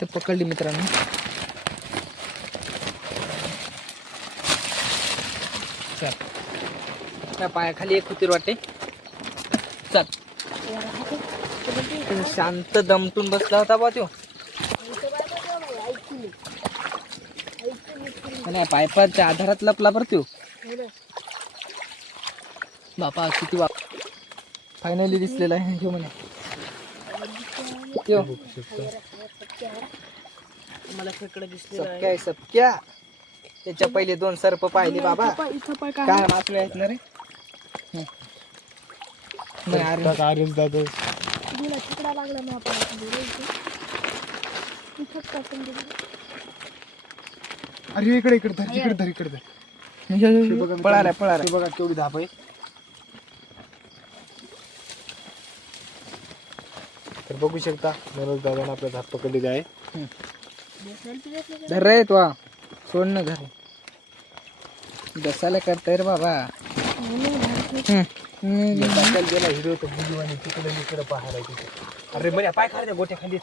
ते पकडली मित्रांनो. चल. त्या पायाखाली एक होती वाटते चल. शांत दमटून बसला होता बा तो नाही पायपाच्या आधारात लपला बरं तो बापा किती वा फायनली दिसलेला आहे ह्यो म्हणे. सबक्या त्याच्या पहिले दोन सर्प पाहिले बाबा. काय मासळे आहेत ना रे हं. नाही, अरे अरे इकडे इकडे धर इकडे धर इकडे धर. पळाला पळाला हे बघा केवढी धाप आहे. तर बघू शकता मनोज दादाने आपला धाप पकडलेला आहे. धर रे तू सोड ना घरी बसायला करताय रे बाबा. गेला तर बुजवानी तिकडे इकडे पाहायला तिथे अरे म्हणजे पाय गोट्या खाली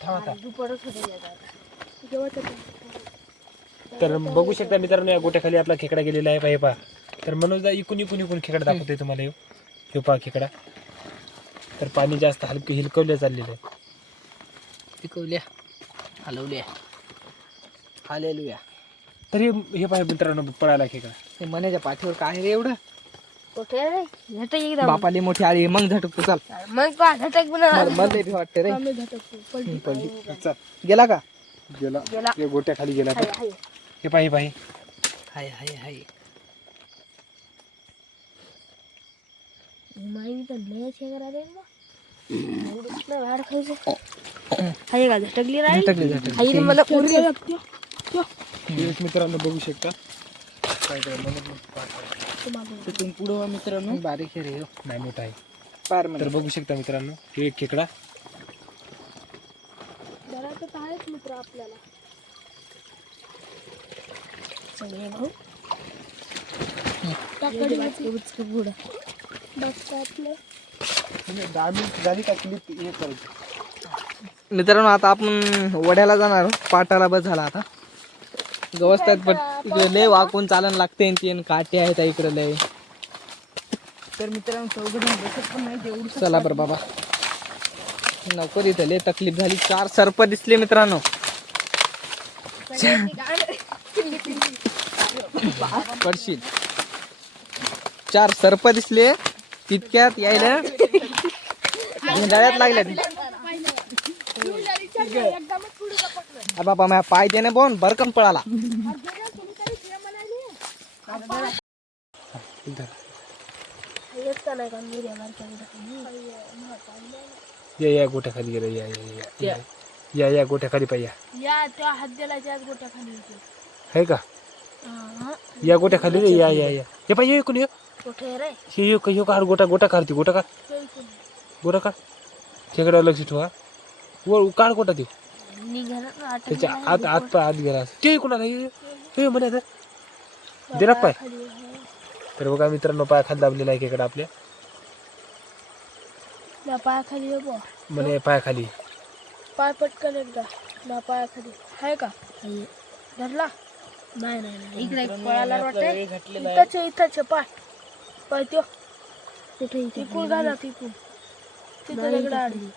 तर बघू शकता मित्रांनो या गोट्याखाली आपला खेकडा गेलेला आहे. पाहिजे पा तर मनोजदा इकून इकून इकून खेकडा दाखवतोय तुम्हाला. ह्यो पहा खेकडा. तर पाणी जास्त हलकं हिलकवलं चाललेलं आहे. पिकवल्या. हलवल्या. हालेलुया तर हे हे पाहिजे मित्रांनो पळाला खेकडा. हे मनाच्या पाठीवर काय रे एवढं? कुठे रे? झटक मोठी आली मग झटकतो चाल. मग का झटक मला मला वाटते रे. पडली. चल. गेला का? गेला. गेला. हे गोट्याखाली गेला तर. हाय, हाय. हे पाहिजे पाहिजे हाय हाय हाय. माई तर लय शेंगरा रे बा. एवढं नाही बाहेर खायचं. हाय का झटकली राहील? झटकली झटकली. हाय मला उरली मित्रांनो बघू शकता. काय काय मनोज तिथून पुढं मित्रांनो. बारीक आहे रे. नाही मोठा आहे. पार तर मध्ये बघू शकता मित्रांनो हे एक खेकडा. आहेच मित्र आपल्याला. सगळे भाऊ. दहा मिनिट झाली का क्लिप हे करायची मित्रांनो आता आपण वड्याला जाणार. पाटाला बस झाला आता. गवस्त आहेत पण इकडे लय वाकून चालन लागते ते काटे आहेत इकडे लय. तर मित्रांनो चौघडून बसत पण नाही तेवढं चला बरं बाबा. नको इथं लय तकलीफ झाली. चार सर्प दिसले मित्रांनो. पडशील. चार सर्प दिसले तितक्यात यायला झेंडाळ्यात लागल्या अरे बाबा माझ्या पाय देणे बोन भरकम पळाला. या या गोट्याखाली गेलं या या या या. या गोट्याखाली पाहिजे या. त्या हद्दीला त्याच गोट्या खाली आहे का? या गोट्याखाली रे या या या. हे पाहिजे इकडून ये. हे यो यो काढ गोटा गोटा काढते गोटा इकडून. गोटा काढ. खेकड्यावर लक्ष ठेवा. वर काढ गोटा आठ त्याच्या आत आत पाय आत गेला ते कोणाला हे म्हणे दिला पाय. तर बघा मित्रांनो पाय खाली दाबलेला आहे खेकडा आपल्या. ना पायाखाली ये. म्हणे पायाखाली पाय पटकन एकदा. ना पायाखाली आहे का? धरला? नाही नाही इकडे एक पळाला वाटते इथंच आहे, इथंच आहे, पाय. पाय त्यो. कुठे तिकून घाला तिकून. तिथं दगड आडली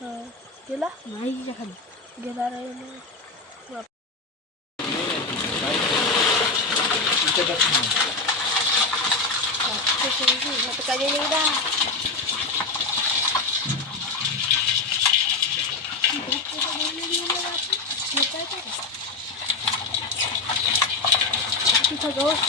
गेला हा. गेला नाही खाली गेला रे नाही. तिथं गवत